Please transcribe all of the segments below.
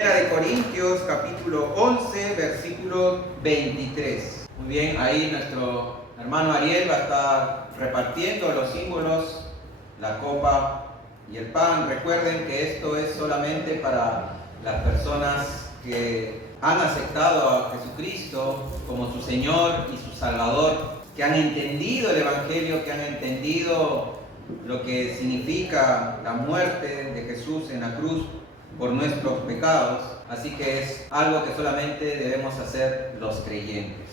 Primera de Corintios, capítulo 11, versículo 23. Muy bien, ahí nuestro hermano Ariel va a estar repartiendo los símbolos, la copa y el pan. Recuerden que esto es solamente para las personas que han aceptado a Jesucristo como su Señor y su Salvador, que han entendido el Evangelio, que han entendido lo que significa la muerte de Jesús en la cruz por nuestros pecados. Así que es algo que solamente debemos hacer los creyentes.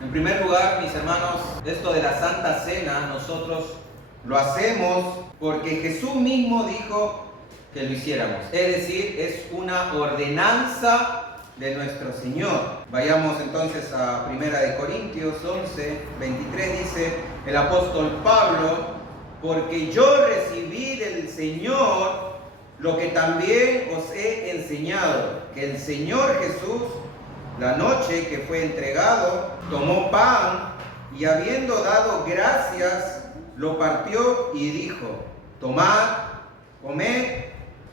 En primer lugar, mis hermanos, esto de la Santa Cena nosotros lo hacemos porque Jesús mismo dijo que lo hiciéramos. Es decir, es una ordenanza de nuestro Señor. Vayamos entonces a Primera de Corintios 11, 23, dice el apóstol Pablo: porque yo recibí del Señor lo que también os he enseñado, que el Señor Jesús, la noche que fue entregado, tomó pan y habiendo dado gracias, lo partió y dijo: tomad, comed,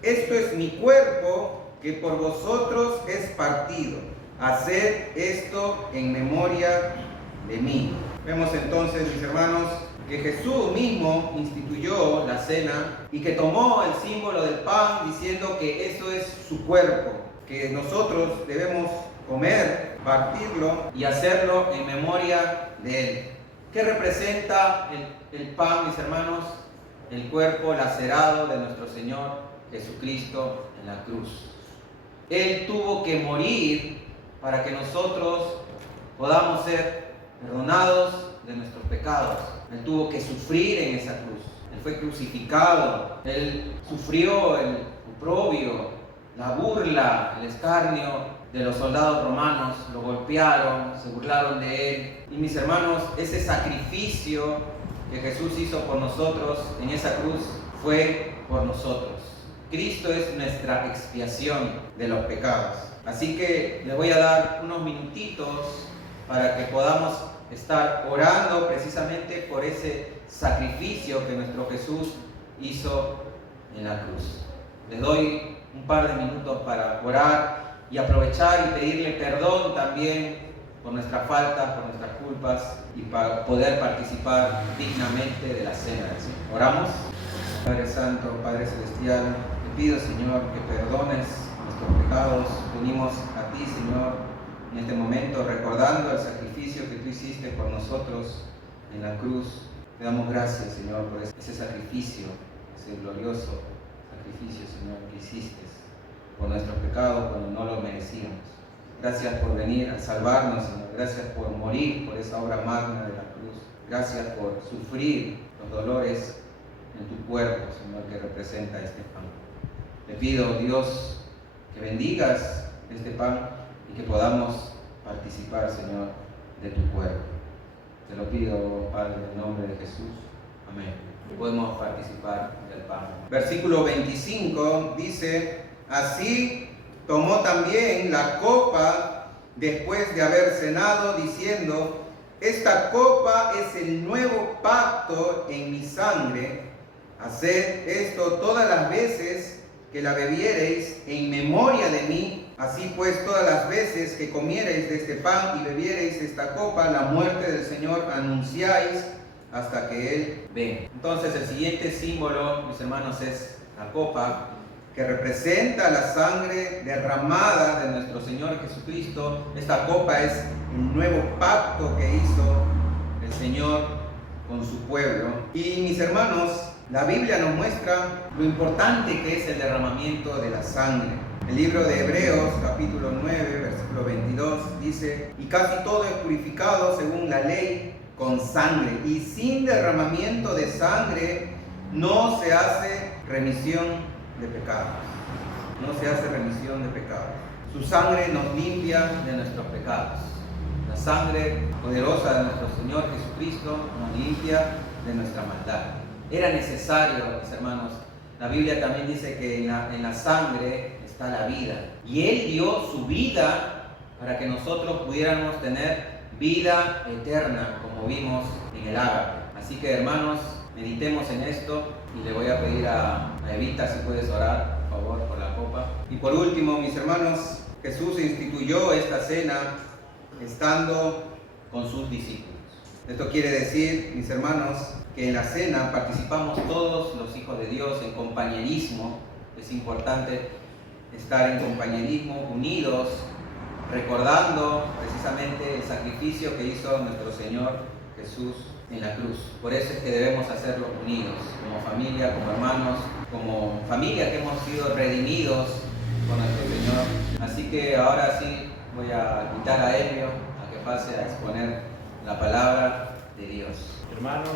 esto es mi cuerpo que por vosotros es partido. Haced esto en memoria de mí. Vemos entonces, mis hermanos, que Jesús mismo instituyó la cena y que tomó el símbolo del pan diciendo que eso es su cuerpo, que nosotros debemos comer, partirlo y hacerlo en memoria de él. ¿Qué representa el pan, mis hermanos? El cuerpo lacerado de nuestro Señor Jesucristo en la cruz. Él tuvo que morir para que nosotros podamos ser perdonados de nuestros pecados. Él tuvo que sufrir en esa cruz. Él fue crucificado. Él sufrió el oprobio, la burla, el escarnio de los soldados romanos. Lo golpearon, se burlaron de él. Y mis hermanos, ese sacrificio que Jesús hizo por nosotros en esa cruz fue por nosotros. Cristo es nuestra expiación de los pecados. Así que les voy a dar unos minutitos para que podamos estar orando precisamente por ese sacrificio que nuestro Jesús hizo en la cruz. Les doy un par de minutos para orar y aprovechar y pedirle perdón también por nuestras faltas, por nuestras culpas y para poder participar dignamente de la cena del Señor. ¿Oramos? Padre Santo, Padre Celestial, te pido, Señor, que perdones nuestros pecados. Venimos a ti, Señor, en este momento recordando el sacrificio que tú hiciste por nosotros en la cruz. Te damos gracias, Señor, por ese sacrificio, ese glorioso sacrificio, Señor, que hiciste por nuestros pecados cuando no lo merecíamos. Gracias por venir a salvarnos, Señor. Gracias por morir por esa obra magna de la cruz. Gracias por sufrir los dolores en tu cuerpo, Señor, que representa este pan. Te pido, Dios, que bendigas este pan y que podamos participar, Señor, de tu cuerpo. Te lo pido, Padre, en el nombre de Jesús. Amén. Podemos participar del pan. Versículo 25 dice: así tomó también la copa después de haber cenado, diciendo: esta copa es el nuevo pacto en mi sangre. Haced esto todas las veces que la bebiereis en memoria de mí. Así pues, todas las veces que comiereis de este pan y bebiereis esta copa, la muerte del Señor anunciáis hasta que Él venga. Entonces, el siguiente símbolo, mis hermanos, es la copa, que representa la sangre derramada de nuestro Señor Jesucristo. Esta copa es el nuevo pacto que hizo el Señor con su pueblo. Y mis hermanos, la Biblia nos muestra lo importante que es el derramamiento de la sangre. El libro de Hebreos, capítulo 9, versículo 22, dice: y casi todo es purificado según la ley con sangre, y sin derramamiento de sangre no se hace remisión de pecados. No se hace remisión de pecados. Su sangre nos limpia de nuestros pecados. La sangre poderosa de nuestro Señor Jesucristo nos limpia de nuestra maldad. Era necesario, mis hermanos. La Biblia también dice que en la sangre está la vida. Y Él dio su vida para que nosotros pudiéramos tener vida eterna, como vimos en el ágape. Así que, hermanos, meditemos en esto y le voy a pedir a Evita si puedes orar, por favor, por la copa. Y por último, mis hermanos, Jesús instituyó esta cena estando con sus discípulos. Esto quiere decir, mis hermanos, que en la cena participamos todos los hijos de Dios en compañerismo. Es importante estar en compañerismo, unidos, recordando precisamente el sacrificio que hizo nuestro Señor Jesús en la cruz. Por eso es que debemos hacerlo unidos, como familia, como hermanos, como familia que hemos sido redimidos con nuestro Señor. Así que ahora sí voy a invitar a Elio a que pase a exponer la palabra de Dios. Hermanos,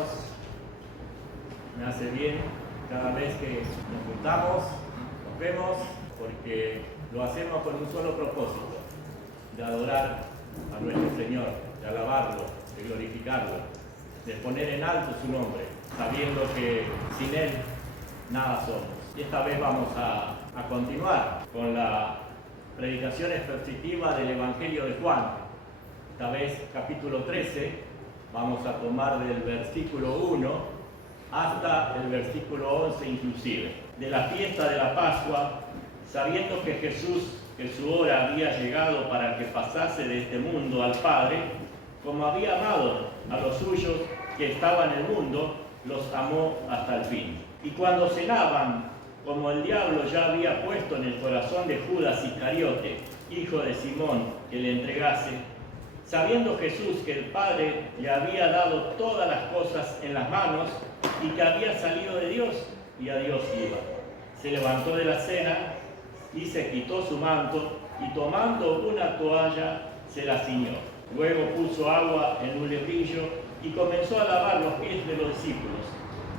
me hace bien cada vez que nos juntamos, nos vemos, porque lo hacemos con un solo propósito, de adorar a nuestro Señor, de alabarlo, de glorificarlo, de poner en alto su nombre, sabiendo que sin Él nada somos. Y esta vez vamos a continuar con la predicación expositiva del Evangelio de Juan. Esta vez capítulo 13, vamos a tomar del versículo 1 hasta el versículo 11 inclusive. De la fiesta de la Pascua, sabiendo que Jesús, que su hora había llegado para que pasase de este mundo al Padre, como había amado a los suyos que estaban en el mundo, los amó hasta el fin. Y cuando cenaban, como el diablo ya había puesto en el corazón de Judas Iscariote, hijo de Simón, que le entregase, sabiendo Jesús que el Padre le había dado todas las cosas en las manos y que había salido de Dios y a Dios iba, se levantó de la cena y se quitó su manto y tomando una toalla se la ciñó. Luego puso agua en un lebrillo y comenzó a lavar los pies de los discípulos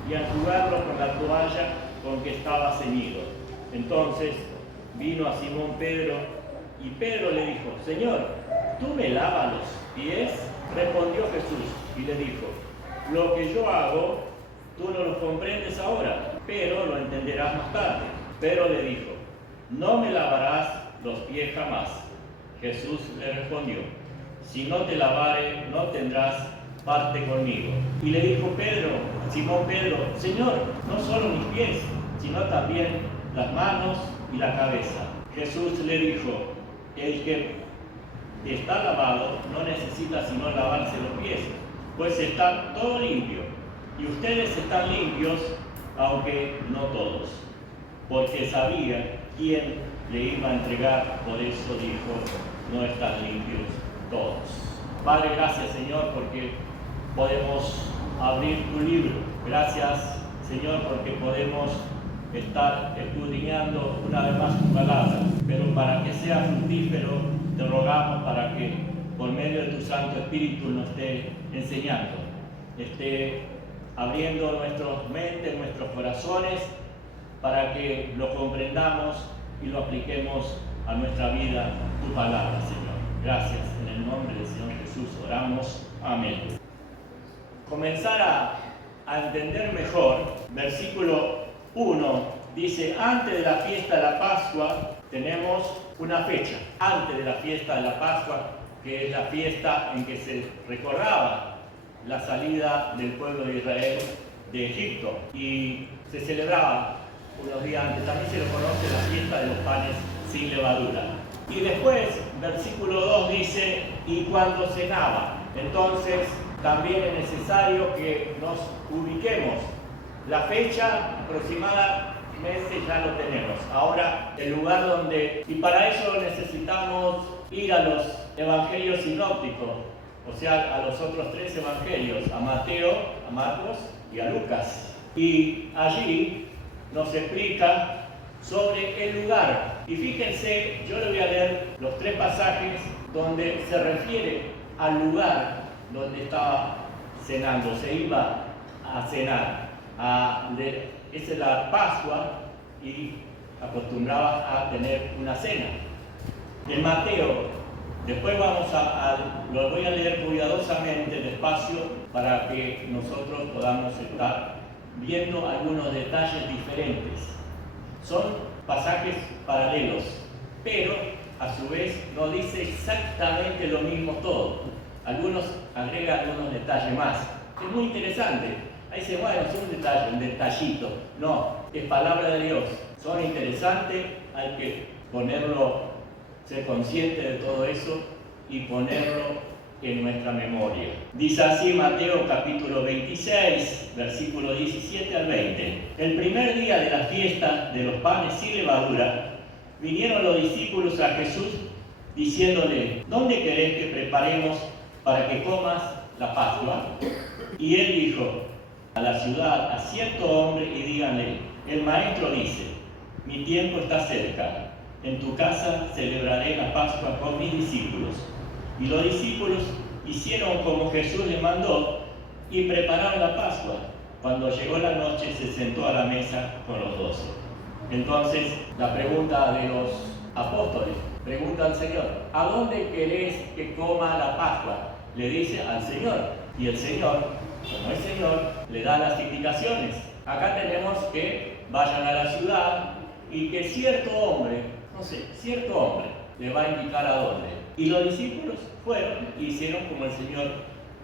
y a enjugarlos con la toalla con que estaba ceñido. Entonces vino a Simón Pedro y Pedro le dijo: Señor, ¿tú me lavas los pies? Respondió Jesús y le dijo: lo que yo hago, tú no lo comprendes ahora, pero lo entenderás más tarde. Pedro le dijo: no me lavarás los pies jamás. Jesús le respondió: si no te lavare, no tendrás parte conmigo. Y le dijo Simón Pedro: Señor, no solo mis pies, sino también las manos y la cabeza. Jesús le dijo: el que está lavado no necesita sino lavarse los pies, pues está todo limpio. Y ustedes están limpios, aunque no todos. Porque sabía quién le iba a entregar, por eso dijo: no están limpios todos. Padre, gracias, Señor, porque podemos abrir tu libro. Gracias, Señor, porque podemos estar escudriñando una vez más tu palabra. Pero para que sea fructífero, te rogamos para que por medio de tu Santo Espíritu nos esté enseñando, esté abriendo nuestras mentes, nuestros corazones, para que lo comprendamos y lo apliquemos a nuestra vida, tu palabra, Señor. Gracias, en el nombre del Señor Jesús oramos. Amén. Comenzar a entender mejor, versículo 1 dice: antes de la fiesta de la Pascua tenemos una fecha. Antes de la fiesta de la Pascua, que es la fiesta en que se recordaba la salida del pueblo de Israel de Egipto y se celebraba unos días antes. También se le conoce la fiesta de los panes sin levadura. Y después, versículo 2 dice: y cuando cenaba. Entonces también es necesario que nos ubiquemos. La fecha aproximadamente ya lo tenemos. Ahora, el lugar donde... Y para eso necesitamos ir a los evangelios sinópticos, o sea, a los otros 3 evangelios, a Mateo, a Marcos y a Lucas. Y allí nos explica sobre el lugar. Y fíjense, yo le voy a leer los 3 pasajes donde se refiere al lugar donde estaba cenando, se iba a cenar. Esa es la Pascua y acostumbraba a tener una cena. En Mateo, después lo voy a leer cuidadosamente, despacio, para que nosotros podamos estar viendo algunos detalles diferentes. Son pasajes paralelos, pero a su vez no dice exactamente lo mismo todo. Algunos agregan algunos detalles más. Es muy interesante. Ahí se bueno, es un detalle, un detallito. No, es palabra de Dios. son interesantes, hay que ponerlo, ser consciente de todo eso y ponerlo en nuestra memoria. Dice así Mateo capítulo 26, versículo 17 al 20. El primer día de la fiesta de los panes sin levadura, vinieron los discípulos a Jesús diciéndole: ¿dónde querés que preparemos para que comas la Pascua? Y él dijo: a la ciudad, a cierto hombre, y díganle: el maestro dice, mi tiempo está cerca, en tu casa celebraré la Pascua con mis discípulos. Y los discípulos hicieron como Jesús les mandó y prepararon la Pascua. Cuando llegó la noche se sentó a la mesa con los 12. Entonces la pregunta de los apóstoles, pregunta al Señor: ¿a dónde querés que coma la Pascua? Le dice al Señor, y el Señor, como es Señor, le da las indicaciones. Acá tenemos que vayan a la ciudad y que cierto hombre le va a indicar a dónde. Y los discípulos fueron y hicieron como el Señor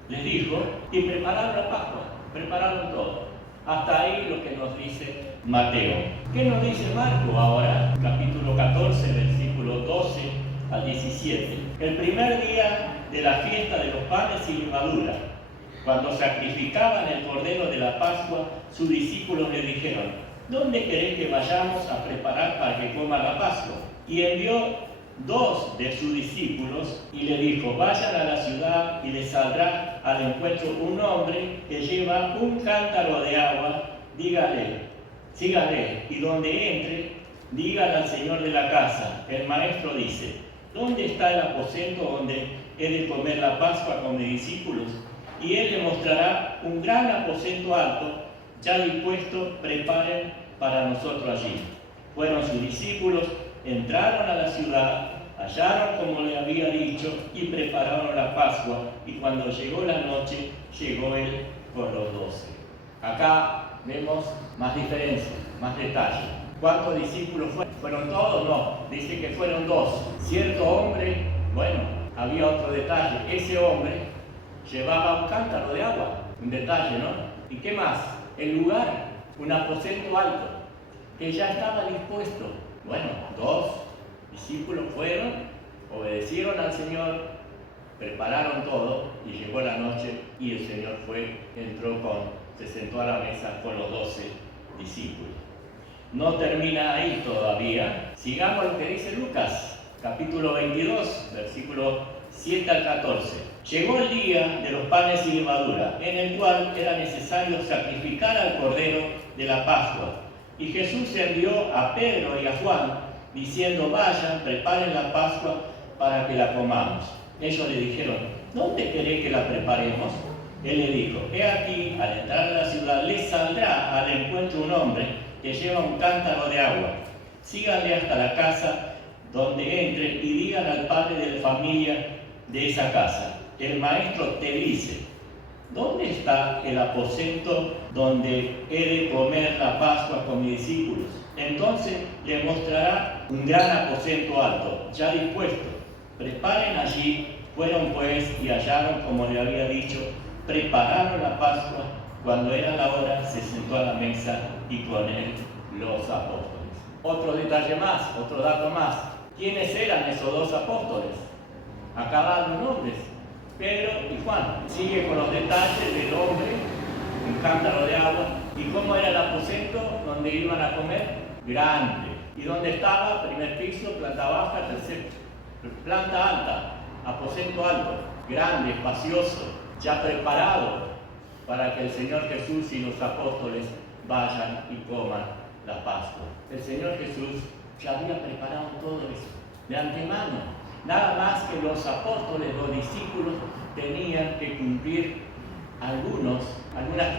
les dijo y prepararon la Pascua, prepararon todo. Hasta ahí lo que nos dice Mateo. ¿Qué nos dice Marco ahora? Capítulo 14, versículo 12 al 17. El primer día de la fiesta de los panes sin levadura, cuando sacrificaban el cordero de la Pascua, sus discípulos le dijeron: ¿dónde querés que vayamos a preparar para que coma la Pascua? Y envió 2 de sus discípulos y le dijo: vayan a la ciudad y les saldrá al encuentro un hombre que lleva un cántaro de agua, sígale, y donde entre, digan al señor de la casa: el maestro dice, ¿dónde está el aposento donde he de comer la Pascua con mis discípulos? Y él le mostrará un gran aposento alto, ya dispuesto, preparen para nosotros allí. Fueron sus discípulos, entraron a la ciudad, hallaron como le había dicho y prepararon la Pascua. Y cuando llegó la noche, llegó él con los 12. Acá vemos más diferencias, más detalles. ¿Cuántos discípulos fueron? ¿Fueron todos? No, dice que fueron 2. Cierto hombre, bueno, había otro detalle. Ese hombre llevaba un cántaro de agua, un detalle, ¿no? ¿Y qué más? El lugar, un aposento alto, que ya estaba dispuesto. Bueno, 2 discípulos fueron, obedecieron al Señor, prepararon todo y llegó la noche y el Señor se sentó a la mesa con los 12 discípulos. No termina ahí todavía. Sigamos lo que dice Lucas, capítulo 22, versículo 7 al 14. Llegó el día de los panes sin levadura, en el cual era necesario sacrificar al cordero de la Pascua. Y Jesús envió a Pedro y a Juan, diciendo: vayan, preparen la Pascua para que la comamos. Ellos le dijeron: ¿dónde querés que la preparemos? Él le dijo: he aquí, al entrar a la ciudad, les saldrá al encuentro un hombre que lleva un cántaro de agua. Síganle hasta la casa donde entre y digan al padre de la familia de esa casa: el maestro te dice, ¿dónde está el aposento donde he de comer la Pascua con mis discípulos? Entonces le mostrará un gran aposento alto, ya dispuesto. Preparen allí. Fueron pues y hallaron como le había dicho, prepararon la Pascua. Cuando era la hora, se sentó a la mesa y con él los apóstoles. Otro detalle más, otro dato más. ¿Quiénes eran esos 2 apóstoles? Acá van los nombres: Pedro y Juan. Sigue con los detalles del hombre, un cántaro de agua. ¿Y cómo era el aposento donde iban a comer? Grande. ¿Y dónde estaba? Primer piso, planta baja, planta alta, aposento alto, grande, espacioso, ya preparado para que el Señor Jesús y los apóstoles vayan y coman la Pascua. El Señor Jesús ya había preparado todo eso de antemano. Nada más que los apóstoles, los discípulos, tenían que cumplir algunas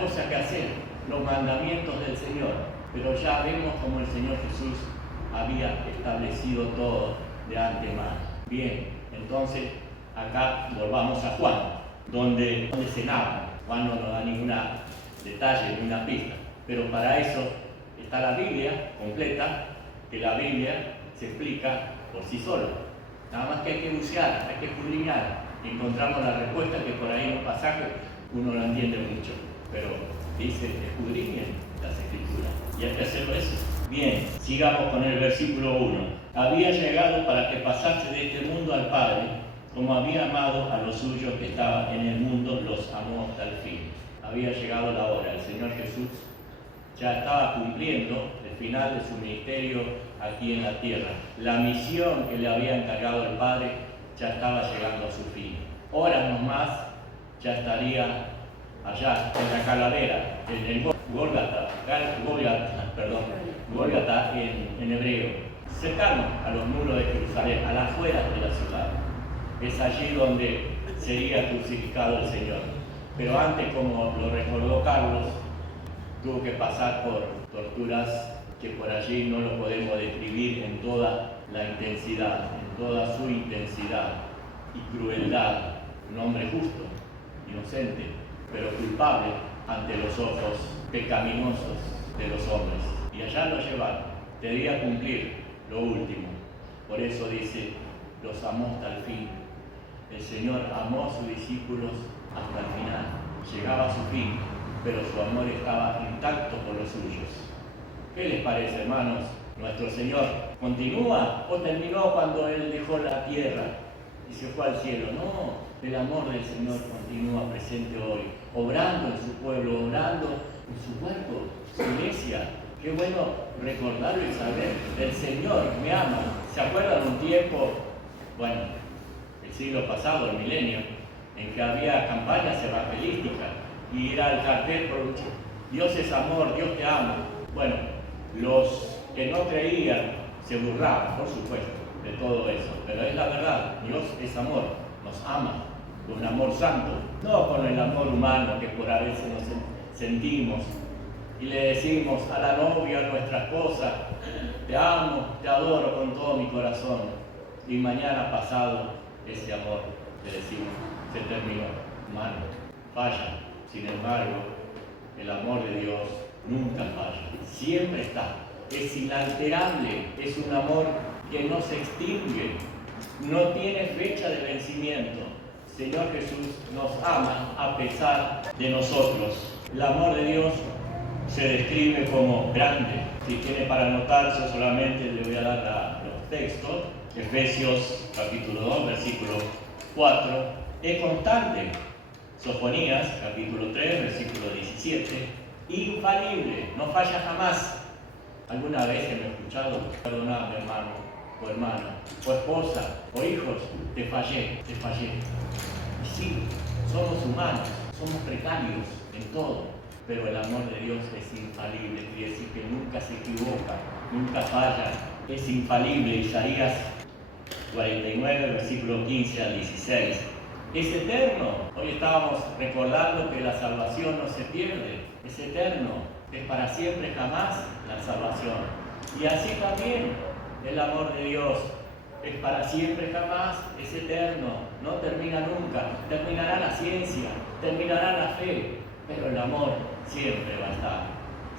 cosas que hacer, los mandamientos del Señor. Pero ya vemos como el Señor Jesús había establecido todo de antemano. Bien, entonces acá volvamos a Juan, donde cenaba. Juan no nos da ningún detalle, ninguna pista. Pero para eso está la Biblia completa, que la Biblia se explica por sí sola. Nada más que hay que bucear, hay que escudriñar. Encontramos la respuesta que por ahí en un pasaje uno no entiende mucho. Pero dice, escudriñen las Escrituras. Y hay que hacerlo eso. Bien, sigamos con el versículo 1. Había llegado para que pasase de este mundo al Padre, como había amado a los suyos que estaban en el mundo, los amó hasta el fin. Había llegado la hora. El Señor Jesús ya estaba cumpliendo el final de su ministerio aquí en la tierra. La misión que le había encargado el Padre ya estaba llegando a su fin. Horas nomás ya estaría allá en la calavera, en el Gólgata en hebreo, cercano a los muros de Jerusalén, a las afueras de la ciudad. Es allí donde sería crucificado el Señor. Pero antes, como lo recordó Carlos, tuvo que pasar por torturas que por allí no lo podemos describir en toda la intensidad, en toda su intensidad y crueldad. Un hombre justo, inocente, pero culpable ante los ojos pecaminosos de los hombres. Y allá lo llevaron. Debía cumplir lo último. Por eso dice, los amó hasta el fin. El Señor amó a sus discípulos hasta el final. Llegaba a su fin, pero su amor estaba intacto por los suyos. ¿Qué les parece, hermanos? ¿Nuestro Señor continúa o terminó cuando Él dejó la tierra y se fue al cielo? No, el amor del Señor continúa presente hoy, obrando en su pueblo, obrando en su cuerpo, su iglesia. Qué bueno recordarlo y saber, el Señor me ama. ¿Se acuerdan de un tiempo, bueno, el siglo pasado, el milenio, en que había campañas evangelísticas y era el cartel por Dios es amor, Dios te ama? Bueno, los que no creían se burlaban, por supuesto, de todo eso, pero es la verdad, Dios es amor, nos ama con un amor santo, no con el amor humano que por a veces nos sentimos y le decimos a la novia, a nuestra esposa, te amo, te adoro con todo mi corazón, y mañana pasado ese amor, le decimos, se terminó, humano, falla. Sin embargo, el amor de Dios nunca falla, siempre está, es inalterable, es un amor que no se extingue, no tiene fecha de vencimiento. Señor Jesús nos ama a pesar de nosotros. El amor de Dios se describe como grande. Si tiene para anotar, yo solamente le voy a dar los textos. Efesios capítulo 2, versículo 4. Es constante. Sofonías capítulo 3, versículo 17. Infalible, no falla jamás. ¿Alguna vez me he escuchado? Perdonadme, hermano, o hermana, o esposa, o hijos, te fallé. Sí, somos humanos, somos precarios en todo, pero el amor de Dios es infalible, quiere decir que nunca se equivoca, nunca falla, es infalible. Isaías 49, versículo 15 al 16. Es eterno. Hoy estábamos recordando que la salvación no se pierde, es eterno, es para siempre jamás la salvación. Y así también el amor de Dios es para siempre jamás, es eterno, no termina nunca. Terminará la ciencia, terminará la fe, pero el amor siempre va a estar,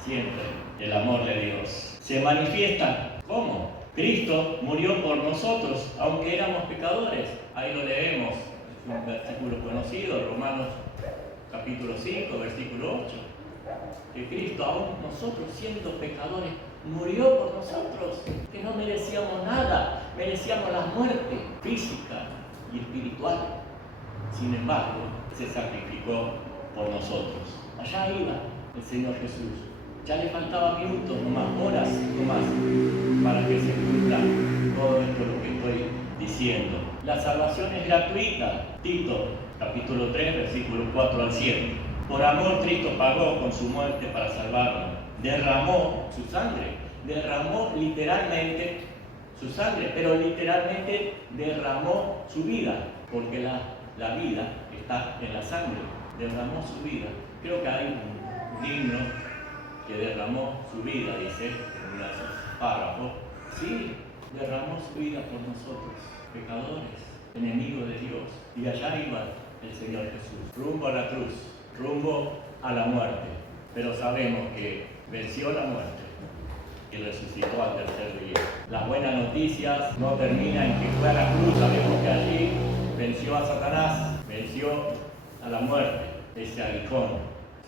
siempre. El amor de Dios se manifiesta. ¿Cómo? Cristo murió por nosotros, aunque éramos pecadores. Ahí lo leemos, es un versículo conocido, Romanos capítulo 5, versículo 8. Que Cristo, aún nosotros siendo pecadores, murió por nosotros, que no merecíamos nada, merecíamos la muerte física y espiritual. Sin embargo, se sacrificó por nosotros. Allá iba el Señor Jesús. Ya le faltaban minutos nomás, horas nomás, para que se cumpla todo esto lo que estoy diciendo. La salvación es gratuita. Tito, capítulo 3, versículos 4 al 7. Por amor Cristo pagó con su muerte para salvarnos. Derramó su sangre. Derramó literalmente su sangre, pero literalmente derramó su vida, porque la vida está en la sangre. Derramó su vida. Creo que hay un himno que derramó su vida, dice en uno de esos párrafos. Sí, derramó su vida por nosotros, pecadores, enemigos de Dios. Y allá iba el Señor Jesús, rumbo a la cruz, rumbo a la muerte. Pero sabemos que venció la muerte y resucitó al tercer día. Las buenas noticias no terminan en que fue a la cruz. Sabemos que allí venció a Satanás, venció a la muerte, ese aguijón,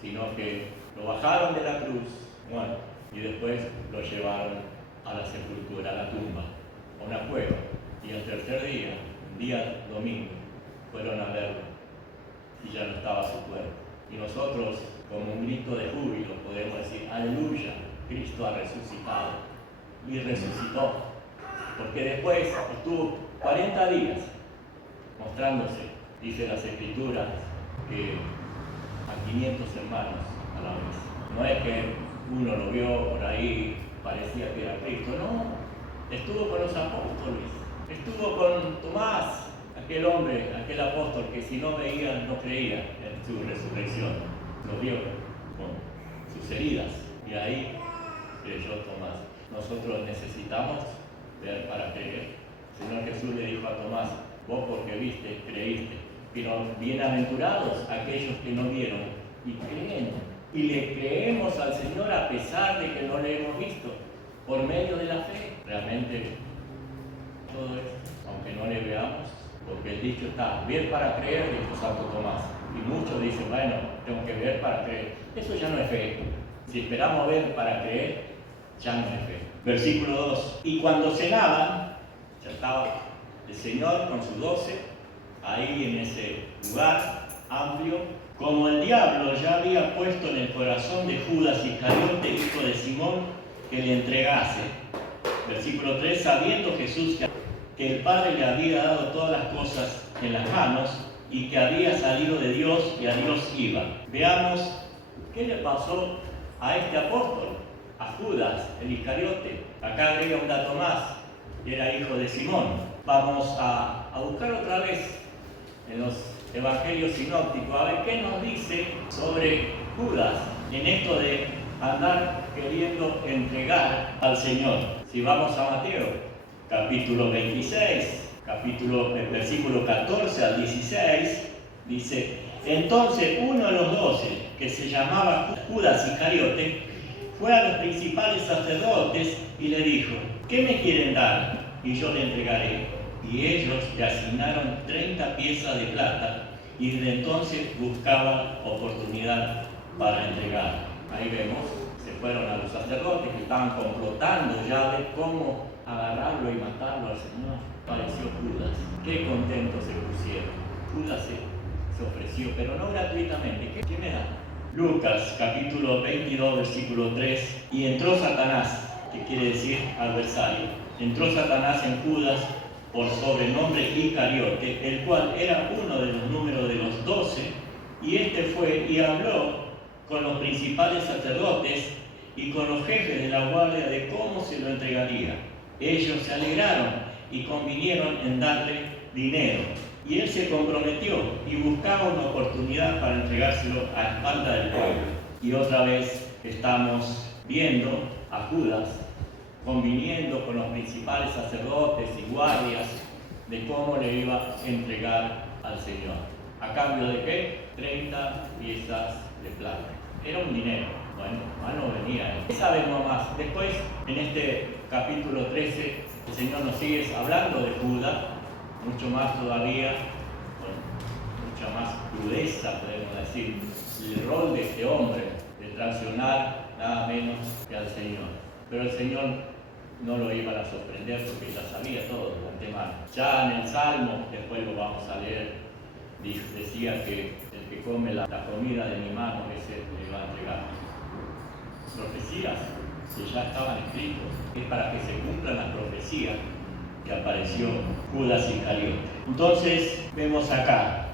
sino que lo bajaron de la cruz. Bueno, y después lo llevaron a la sepultura, a la tumba, a una cueva. Y el tercer día, día domingo, fueron a verlo y ya no estaba su cuerpo. Y nosotros, como un grito de júbilo, podemos decir: aleluya, Cristo ha resucitado. Y resucitó, porque después estuvo 40 días mostrándose, dice las Escrituras, que a 500 hermanos a la vez. No es que uno lo vio por ahí, parecía que era Cristo, no. Estuvo con los apóstoles, estuvo con Tomás, aquel hombre, aquel apóstol que si no veía, no creía en su resurrección. Lo vio con sus heridas y ahí creyó Tomás. Nosotros necesitamos ver para creer. El Señor Jesús le dijo a Tomás: vos porque viste, creíste. Pero bienaventurados aquellos que no vieron y creen. Y le creemos al Señor a pesar de que no le hemos visto, por medio de la fe. Realmente todo esto, aunque no le veamos, porque el dicho está: ver para creer, dijo Santo Tomás. Y muchos dicen: bueno, tengo que ver para creer. Eso ya no es fe. Si esperamos ver para creer, ya no es fe. Versículo 2. Y cuando cenaban, ya estaba el Señor con sus 12, ahí en ese lugar amplio, como el diablo ya había puesto en el corazón de Judas Iscariote, hijo de Simón, que le entregase. Versículo 3. Sabiendo Jesús que el Padre le había dado todas las cosas en las manos y que había salido de Dios y a Dios iba. Veamos qué le pasó a este apóstol, a Judas, el Iscariote. Acá agrega un dato más: era hijo de Simón. Vamos a buscar otra vez en los evangelios sinópticos a ver qué nos dice sobre Judas en esto de andar queriendo entregar al Señor. Si vamos a Mateo, capítulo 26, versículo 14 al 16, dice: entonces uno de los 12, que se llamaba Judas Iscariote, fue a los principales sacerdotes y le dijo: ¿qué me quieren dar? Y yo le entregaré. Y ellos le asignaron 30 piezas de plata, y desde entonces buscaban oportunidad para entregar. Ahí vemos, se fueron a los sacerdotes que estaban complotando ya de cómo agarrarlo y matarlo al Señor. Apareció Judas. Qué contentos se pusieron. Judas se ofreció, pero no gratuitamente. ¿Qué me da? Lucas capítulo 22, versículo 3. Y entró Satanás, que quiere decir adversario. Entró Satanás en Judas, por sobrenombre Iscariote, el cual era uno de los números de los 12, y este fue y habló con los principales sacerdotes y con los jefes de la guardia de cómo se lo entregaría. Ellos se alegraron y convinieron en darle dinero, y él se comprometió y buscaba una oportunidad para entregárselo a espalda del pueblo. Y otra vez estamos viendo a Judas conviniendo con los principales sacerdotes y guardias de cómo le iba a entregar al Señor. ¿A cambio de qué? 30 piezas de plata. Era un dinero. Bueno, más no venía. ¿Qué sabemos más? Después, en este capítulo 13, el Señor nos sigue hablando de Judas, mucho más todavía, con mucha más crudeza, podemos decir, el rol de este hombre, de traicionar nada menos que al Señor. Pero el Señor no lo iban a sorprender porque ya sabía todo de antemano. Ya en el Salmo, después lo vamos a leer, decía que el que come la comida de mi mano, ese le va a entregar. Profecías que ya estaban escritas. Es para que se cumplan las profecías que apareció Judas Iscariote. Entonces, vemos acá.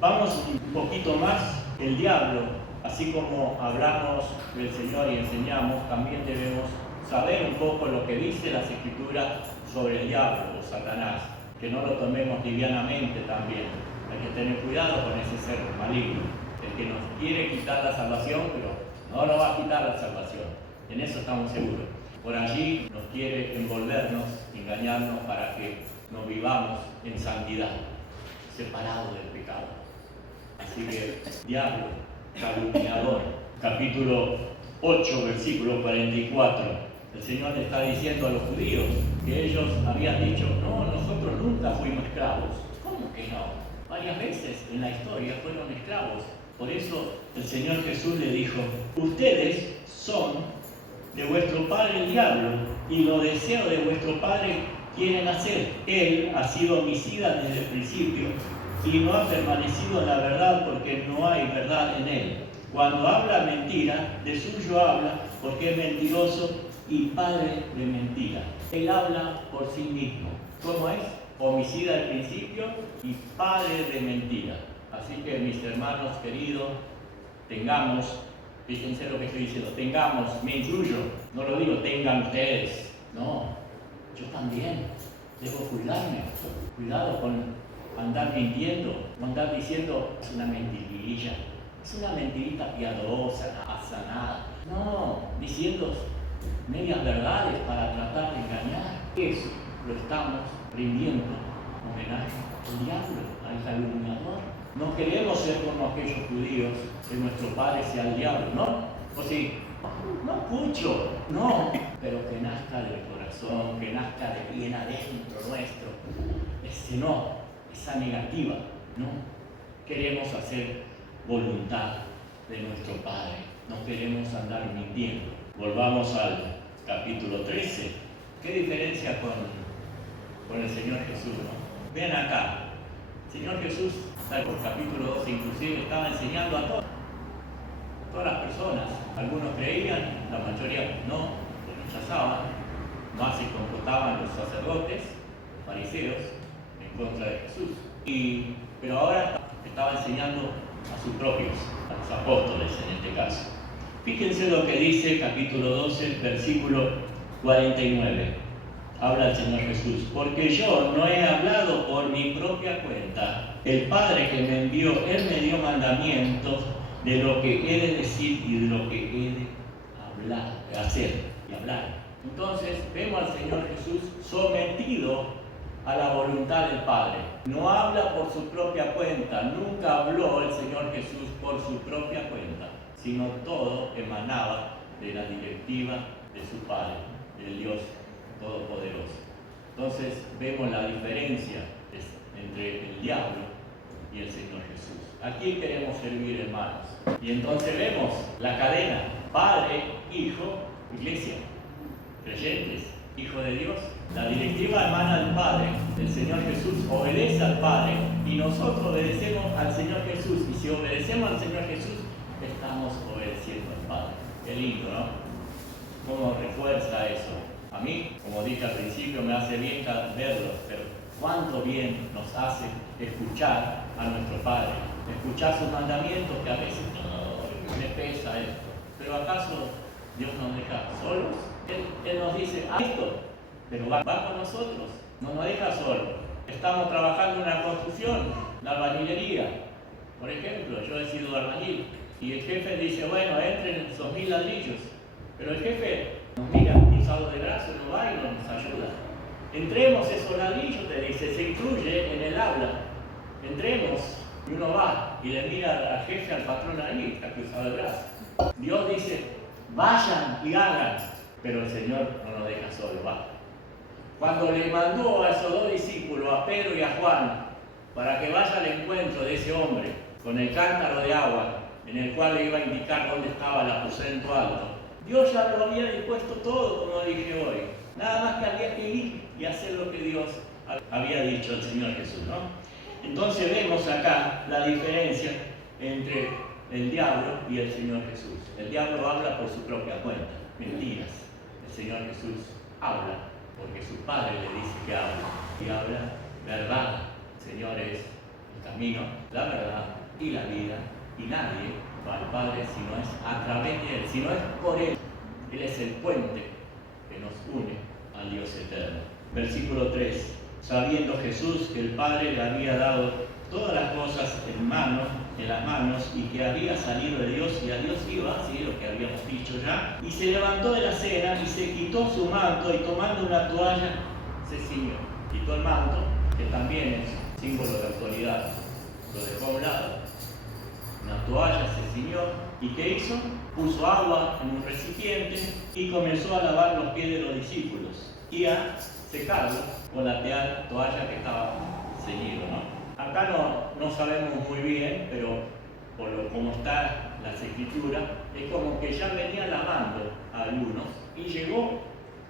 Vamos un poquito más. El diablo, así como hablamos del Señor y enseñamos, también debemos saber un poco lo que dice las Escrituras sobre el diablo o Satanás, que no lo tomemos livianamente también. Hay que tener cuidado con ese ser maligno, el que nos quiere quitar la salvación, pero no nos va a quitar la salvación, en eso estamos seguros. Por allí nos quiere envolvernos, engañarnos para que no vivamos en santidad, separados del pecado. Así que, diablo, calumniador, capítulo 8, versículo 44. El Señor le está diciendo a los judíos que ellos habían dicho: no, nosotros nunca fuimos esclavos. ¿Cómo que no? Varias veces en la historia fueron esclavos. Por eso el Señor Jesús le dijo: ustedes son de vuestro padre el diablo, y los deseos de vuestro padre quieren hacer. Él ha sido homicida desde el principio y no ha permanecido en la verdad porque no hay verdad en él. Cuando habla mentira, de suyo habla porque es mentiroso y padre de mentira. Él habla por sí mismo. ¿Cómo es? Homicida al principio y padre de mentira. Así que, mis hermanos queridos, tengamos, fíjense lo que estoy diciendo, tengamos, me incluyo, no lo digo tengan ustedes, no, yo también debo cuidarme. Cuidado con andar mintiendo, o andar diciendo es una mentirilla, es una mentirita piadosa, no pasa nada. No, diciendo medias verdades para tratar de engañar. Eso lo estamos rindiendo homenaje al diablo, al calumniador. No queremos ser como aquellos judíos, que nuestro padre sea el diablo, ¿no? O sí, no escucho, no, pero que nazca del corazón, que nazca de bien adentro nuestro. Ese no, esa negativa, no. Queremos hacer voluntad de nuestro Padre, no queremos andar mintiendo. Volvamos al capítulo 13. ¿Qué diferencia con el Señor Jesús, no? Vean acá, el Señor Jesús, por capítulo 12 inclusive, estaba enseñando a todas las personas. Algunos creían, la mayoría no, lo rechazaban, más se comportaban los sacerdotes, fariseos, en contra de Jesús. Pero ahora estaba enseñando a sus propios, a los apóstoles en este caso. Fíjense lo que dice capítulo 12, versículo 49. Habla el Señor Jesús: porque yo no he hablado por mi propia cuenta. El Padre que me envió, Él me dio mandamientos de lo que he de decir y de lo que he de hablar, hacer y hablar. Entonces vemos al Señor Jesús sometido a la voluntad del Padre. No habla por su propia cuenta, nunca habló el Señor Jesús por su propia cuenta, sino todo emanaba de la directiva de su Padre, del Dios Todopoderoso. Entonces vemos la diferencia entre el diablo y el Señor Jesús. ¿A quién queremos servir, hermanos? Y entonces vemos la cadena: Padre, Hijo, Iglesia, creyentes, Hijo de Dios. La directiva emana del Padre. El Señor Jesús obedece al Padre y nosotros obedecemos al Señor Jesús. Y si obedecemos al Señor Jesús, estamos obedeciendo al Padre. Qué lindo, ¿no? ¿Cómo refuerza eso? A mí, como dije al principio, me hace bien verlo, pero cuánto bien nos hace escuchar a nuestro Padre, escuchar sus mandamientos, que a veces me pesa esto. Pero ¿acaso Dios nos deja solos? Él nos dice, esto, pero va con nosotros, no nos deja solos. Estamos trabajando en una construcción, la albañilería. Por ejemplo, yo he sido albañil y el jefe dice, bueno, entren esos 1000 ladrillos. Pero el jefe nos mira cruzado de brazos, no va y no nos ayuda. Entremos esos ladrillos, te dice, se incluye en el habla. Entremos, y uno va y le mira al jefe, al patrón ahí, está cruzado de brazos. Dios dice, vayan y hagan, pero el Señor no nos deja solo, va. Cuando le mandó a esos 2 discípulos, a Pedro y a Juan, para que vaya al encuentro de ese hombre con el cántaro de agua, en el cual le iba a indicar dónde estaba el aposento alto, Dios ya lo había dispuesto todo, como dije hoy. Nada más que había que ir y hacer lo que Dios había dicho al Señor Jesús, ¿no? Entonces vemos acá la diferencia entre el diablo y el Señor Jesús. El diablo habla por su propia cuenta, mentiras. El Señor Jesús habla porque su Padre le dice que habla. Y habla verdad. El Señor es el camino, la verdad y la vida. Y nadie va al Padre si no es a través de Él, si no es por Él. Él es el puente que nos une al Dios eterno. Versículo 3. Sabiendo Jesús que el Padre le había dado todas las cosas en las manos, y que había salido de Dios y a Dios iba, así lo que habíamos dicho ya, y se levantó de la cena y se quitó su manto y tomando una toalla se ciñó. Quitó el manto, que también es símbolo de autoridad, lo dejó a un lado. Una toalla se ciñó y ¿qué hizo? Puso agua en un recipiente y comenzó a lavar los pies de los discípulos y a secarlos con la toalla que estaba ceñido, ¿no? Acá no sabemos muy bien, pero por como está las escrituras, es como que ya venía lavando a algunos y llegó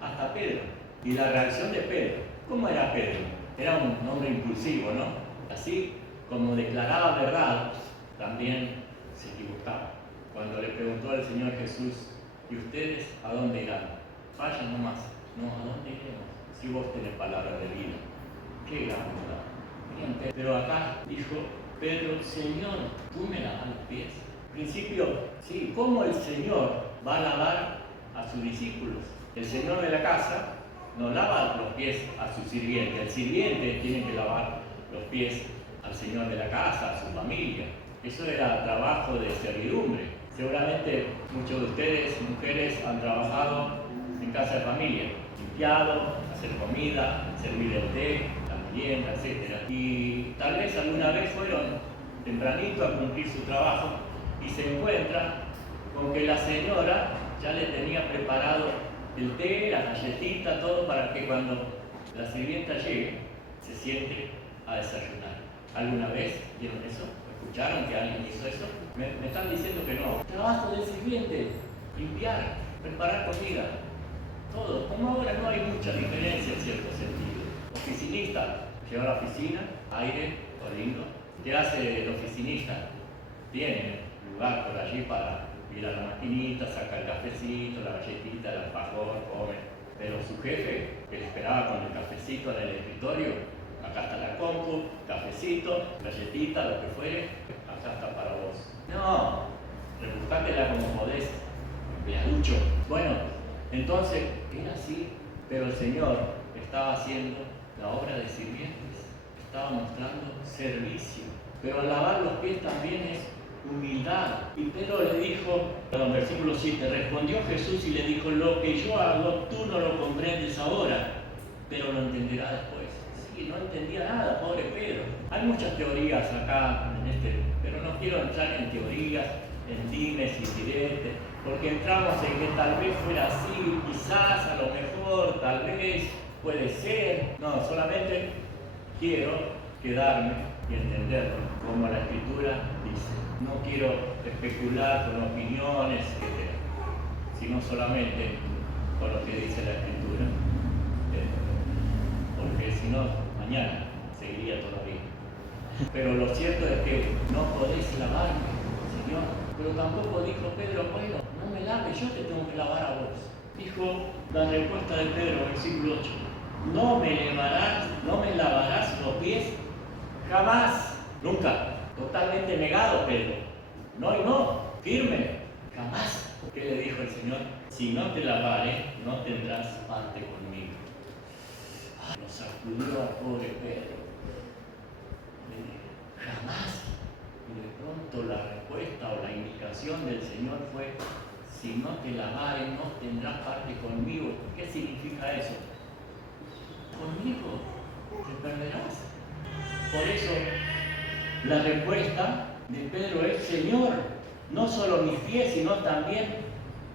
hasta Pedro. Y la reacción de Pedro, ¿cómo era Pedro? Era un hombre impulsivo, ¿no? Así como declaraba verdad, también se equivocaba. Cuando le preguntó al Señor Jesús, ¿y ustedes a dónde irán? Vayan nomás. No, ¿a dónde iremos? Si vos tenés palabra de vida. Qué gran verdad. Bien, pero acá dijo Pedro, Señor, tú me lavas los pies. Principio, sí, ¿cómo el Señor va a lavar a sus discípulos? El Señor de la casa no lava los pies a su sirviente. El sirviente tiene que lavar los pies al Señor de la casa, a su familia. Eso era trabajo de servidumbre. Seguramente muchos de ustedes, mujeres, han trabajado en casa de familia, limpiado, hacer comida, servir el té, la merienda, etc. Y tal vez alguna vez fueron tempranito a cumplir su trabajo y se encuentran con que la señora ya le tenía preparado el té, la galletita, todo para que cuando la sirvienta llegue se siente a desayunar. ¿Alguna vez vieron eso? ¿Escucharon que alguien hizo eso? Me están diciendo que no. Trabajo del sirviente, limpiar, preparar comida, todo. Como ahora no hay mucha diferencia en cierto sentido. Oficinista, lleva a la oficina, aire, todo lindo. ¿Qué hace el oficinista? Tiene lugar por allí para ir a la maquinita, saca el cafecito, la galletita, el alfajor, come. Pero su jefe, que le esperaba con el cafecito en el escritorio, acá está la compu, cafecito, galletita, lo que fuere, acá está para vos. No, rebuscátela como podés, empleaducho. Bueno, entonces era así, pero el Señor estaba haciendo la obra de sirvientes, estaba mostrando servicio. Pero lavar los pies también es humildad. Y Pedro le dijo, versículo 7, respondió Jesús y le dijo, lo que yo hago tú no lo comprendes ahora, pero lo entenderás después. Sí, no entendía nada, pobre Pedro. Hay muchas teorías acá, pero no quiero entrar en teorías, en dimes y diretes, porque entramos en que tal vez fuera así, quizás, a lo mejor, tal vez, puede ser. No, solamente quiero quedarme y entenderlo, como la Escritura dice. No quiero especular con opiniones, etc., sino solamente con lo que dice la Escritura. Porque si no, mañana seguiría todavía. Pero lo cierto es que no podéis lavarme, Señor. Pero tampoco dijo Pedro, bueno, no me laves, yo te tengo que lavar a vos. Dijo la respuesta de Pedro, versículo 8, no me lavarás los pies jamás, nunca. Totalmente negado Pedro. No y no, firme, jamás. ¿Qué le dijo el Señor? Si no te lavare, no tendrás parte conmigo. Lo sacudió al pobre Pedro. Jamás. Y de pronto la respuesta o la indicación del Señor fue, si no te lavares, no tendrás parte conmigo. ¿Qué significa eso? Conmigo te perderás. Por eso la respuesta de Pedro es, Señor, no solo mis pies, sino también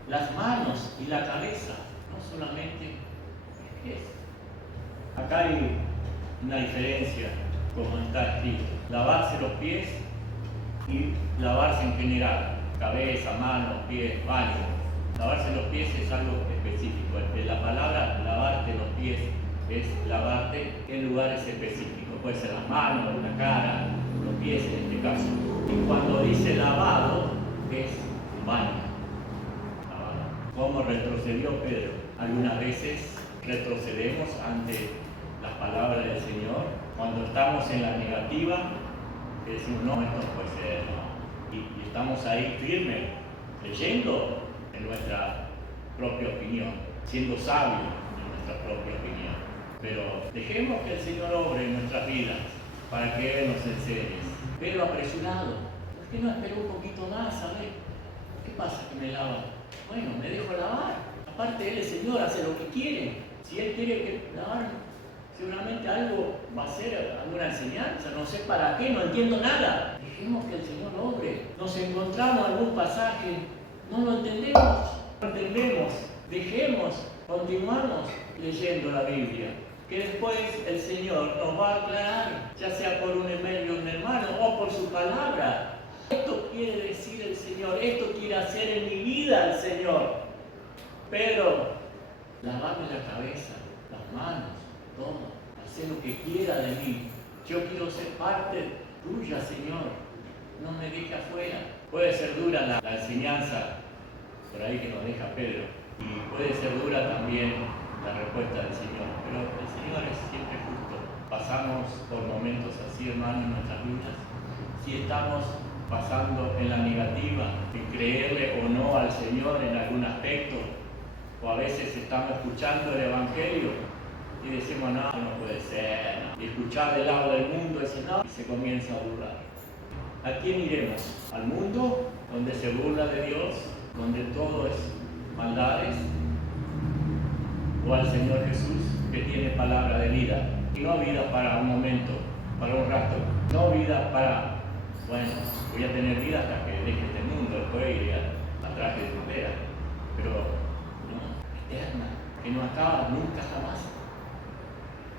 las manos y la cabeza, no solamente mis pies. Acá hay una diferencia, como está escrito, lavarse los pies y lavarse en general, cabeza, manos, pies, baño. Lavarse los pies es algo específico. La palabra lavarte los pies es lavarte en lugares específicos. Puede ser las manos, la cara, los pies en este caso. Y cuando dice lavado, es baño. Lavado. ¿Cómo retrocedió Pedro? Algunas veces retrocedemos ante las palabras del Señor. Cuando estamos en la negativa, que decimos, no, esto no puede ser, no. Y estamos ahí firmes, leyendo en nuestra propia opinión, siendo sabios en nuestra propia opinión. Pero dejemos que el Señor obre en nuestras vidas para que Él nos enseñe. Pero apresurado, ¿por qué no esperó un poquito más? A ver, ¿qué pasa que me lava? Bueno, me dejo lavar. Aparte, Él es Señor, hace lo que quiere. Si Él quiere que lavar, seguramente algo va a ser, alguna enseñanza. No sé para qué, no entiendo nada. Dejemos que el Señor obre. Nos encontramos algún pasaje, no lo entendemos. No entendemos. Dejemos, continuamos leyendo la Biblia, que después el Señor nos va a aclarar, ya sea por un medio de un hermano o por su palabra. Esto quiere decir el Señor, esto quiere hacer en mi vida el Señor. Pedro lavame la cabeza, las manos, todo, haz lo que quiera de mí. Yo quiero ser parte tuya, Señor, no me dejes afuera. Puede ser dura la enseñanza por ahí que nos deja Pedro, y puede ser dura también la respuesta del Señor, pero el Señor es siempre justo. Pasamos por momentos así, hermano, en nuestras luchas. Si estamos pasando en la negativa, en creerle o no al Señor en algún aspecto, o a veces estamos escuchando el Evangelio y decimos, no, no puede ser, no. Y escuchar del lado del mundo, ese no, y se comienza a burlar. ¿A quién iremos? ¿Al mundo, donde se burla de Dios, donde todo es maldades? ¿O al Señor Jesús, que tiene palabra de vida? Y no vida para un momento, para un rato, no vida para, bueno, voy a tener vida hasta que deje este mundo, después iré a traje de bandera, pero no, eterna, que no acaba nunca jamás,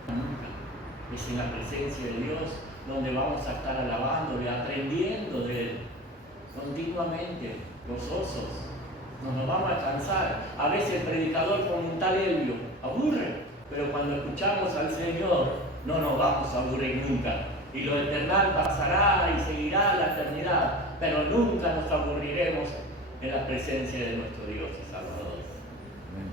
nunca. Es en la presencia de Dios donde vamos a estar alabándole, aprendiendo de Él continuamente, gozosos. No nos vamos a cansar. A veces el predicador con un tal helio aburre, pero cuando escuchamos al Señor no nos vamos a aburrir nunca. Y lo eternal pasará y seguirá la eternidad, pero nunca nos aburriremos en la presencia de nuestro Dios y Salvador.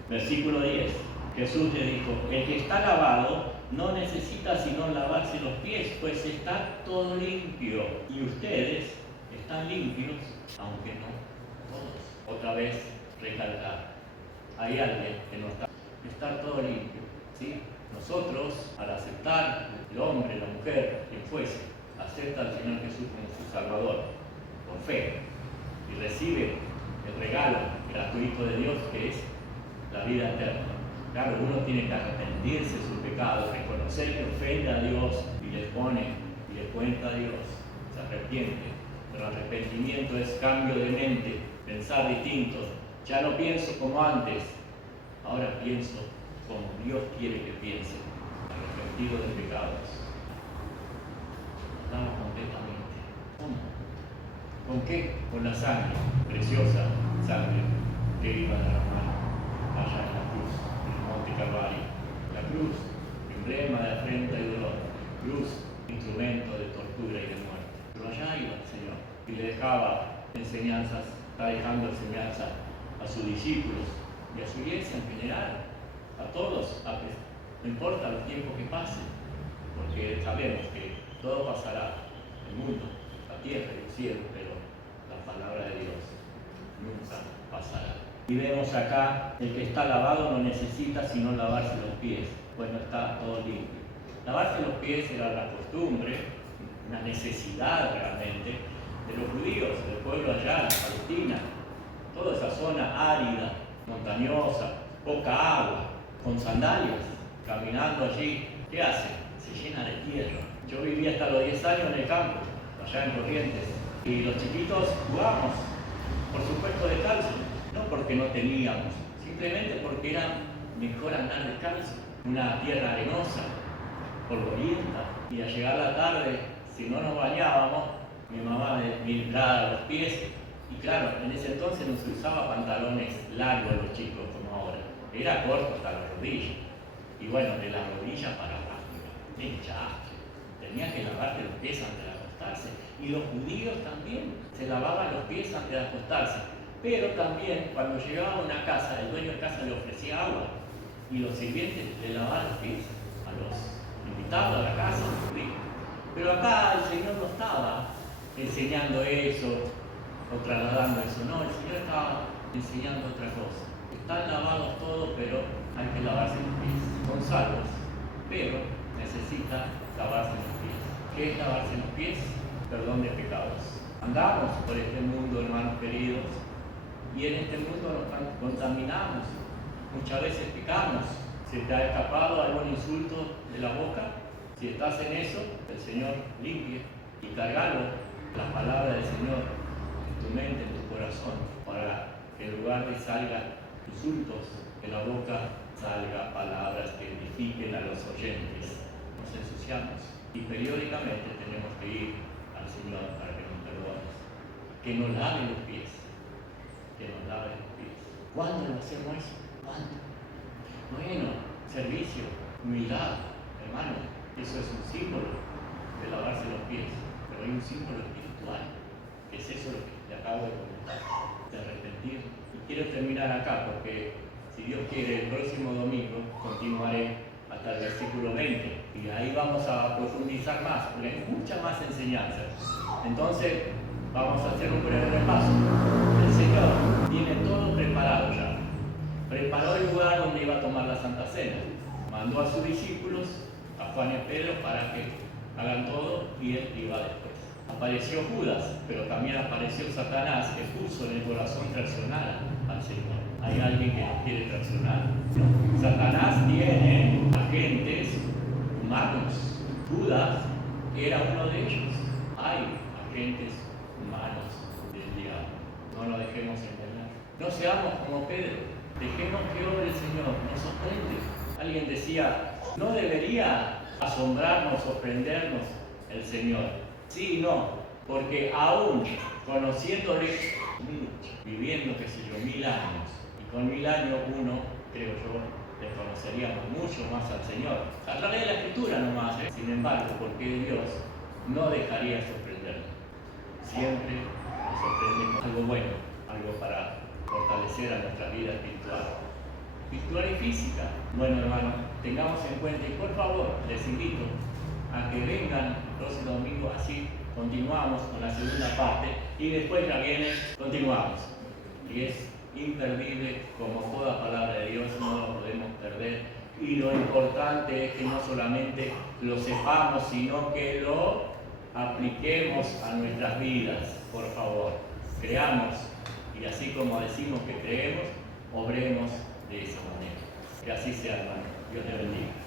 Versículo 10. Jesús le dijo, el que está lavado no necesita sino lavarse los pies, pues está todo limpio. Y ustedes están limpios, aunque no todos. Otra vez recalcar, hay alguien que no está. Estar todo limpio, ¿sí? Nosotros, al aceptar, el hombre, la mujer, quien fuese, acepta al Señor Jesús como su Salvador, por fe, y recibe el regalo gratuito de Dios, que es la vida eterna. Claro, uno tiene que arrepentirse de sus pecados, reconocer que ofende a Dios y le pone y le cuenta a Dios, se arrepiente. Pero arrepentimiento es cambio de mente, pensar distinto. Ya no pienso como antes, ahora pienso como Dios quiere que piense, arrepentido de pecados. Estamos completamente. ¿Cómo? ¿Con qué? Con la sangre, preciosa sangre que iba a derramar allá en la cruz, en el monte Calvario. La cruz, emblema de afrenta y dolor. Cruz, instrumento de tortura y de muerte. Pero allá iba el Señor y le dejaba enseñanzas, está dejando enseñanzas a sus discípulos y a su iglesia en general, a todos, no importa el tiempo que pase, porque sabemos que todo pasará, el mundo, la tierra y el cielo, pero la palabra de Dios nunca pasará. Y vemos acá, el que está lavado no necesita sino lavarse los pies, pues no está todo limpio. Lavarse los pies era la costumbre, una necesidad realmente de los judíos, del pueblo allá en Palestina, toda esa zona árida, montañosa, poca agua, con sandalias, caminando allí. ¿Qué hace? Se llena de tierra. Yo viví hasta los 10 años en el campo, allá en Corrientes, y los chiquitos jugábamos, por supuesto descalzo, no porque no teníamos, simplemente porque era mejor andar descalzo, una tierra arenosa, polvorienta, y al llegar la tarde, si no nos bañábamos, mi mamá me limpiaba los pies, y claro, en ese entonces no se usaba pantalones largos los chicos como ahora, era corto hasta las rodillas, y bueno, de las rodillas para abajo, tenía que lavarse los pies antes de acostarse, y los judíos también se lavaban los pies antes de acostarse, pero también cuando llegaba a una casa, el dueño de casa le ofrecía agua, y los sirvientes le lavaban los pies a los invitados a la casa, pero acá el Señor no estaba enseñando eso o trasladando eso, no, el Señor estaba enseñando otra cosa. Están lavados todos, pero hay que lavarse los pies. Son salvos, pero necesita lavarse los pies. ¿Qué es lavarse los pies? Perdón de pecados. Andamos por este mundo, hermanos queridos, y en este mundo nos contaminamos. Muchas veces pecamos. ¿Se te ha escapado algún insulto de la boca? Si estás en eso, el Señor limpie y cargalo, la palabra del Señor en tu mente, en tu corazón, para que en lugar de salgan insultos, de la boca salga palabras que edifiquen a los oyentes. Nos ensuciamos y periódicamente tenemos que ir al Señor para que nos perdone, que nos lave los pies, que nos lave los pies. ¿Cuándo lo hacemos eso? ¿Cuándo? Bueno, servicio, humildad, hermano, eso es un símbolo de lavarse los pies, pero hay un símbolo espiritual, que es eso lo que te acabo de comentar, de arrepentir. Y quiero terminar acá porque, si Dios quiere, el próximo domingo continuaré hasta el versículo 20 y ahí vamos a profundizar más, porque hay mucha más enseñanza. Entonces, vamos a hacer un breve repaso. El Señor tiene todo preparado ya. Preparó el lugar donde iba a tomar la Santa Cena. Mandó a sus discípulos, a Juan y a Pedro, para que hagan todo y él iba después. Apareció Judas, pero también apareció Satanás, que puso en el corazón traicionar al Señor. ¿Hay alguien que nos quiere traicionar? No. Satanás tiene agentes humanos. Judas era uno de ellos. Hay agentes humanos del diablo. No nos dejemos engañar. No seamos como Pedro. Dejemos que obre el Señor. Nos sorprende. Alguien decía, ¿no debería asombrarnos, sorprendernos el Señor? Sí y no, porque aún conociéndole mucho, viviendo, qué sé yo, 1000 años, y con 1000 años uno, creo yo, le conoceríamos mucho más al Señor, a través de la Escritura nomás, Sin embargo, porque Dios no dejaría sorprendernos. Siempre nos sorprende con algo bueno, algo para fortalecer a nuestra vida espiritual y física. Bueno, hermanos, tengamos en cuenta y por favor, les invito a que vengan el próximo domingo, así continuamos con la segunda parte y después ya viene, continuamos. Y es imperdible, como toda palabra de Dios, no lo podemos perder. Y lo importante es que no solamente lo sepamos, sino que lo apliquemos a nuestras vidas, por favor. Creamos, y así como decimos que creemos, obremos de esa manera. Que así sea, hermano. Dios te bendiga.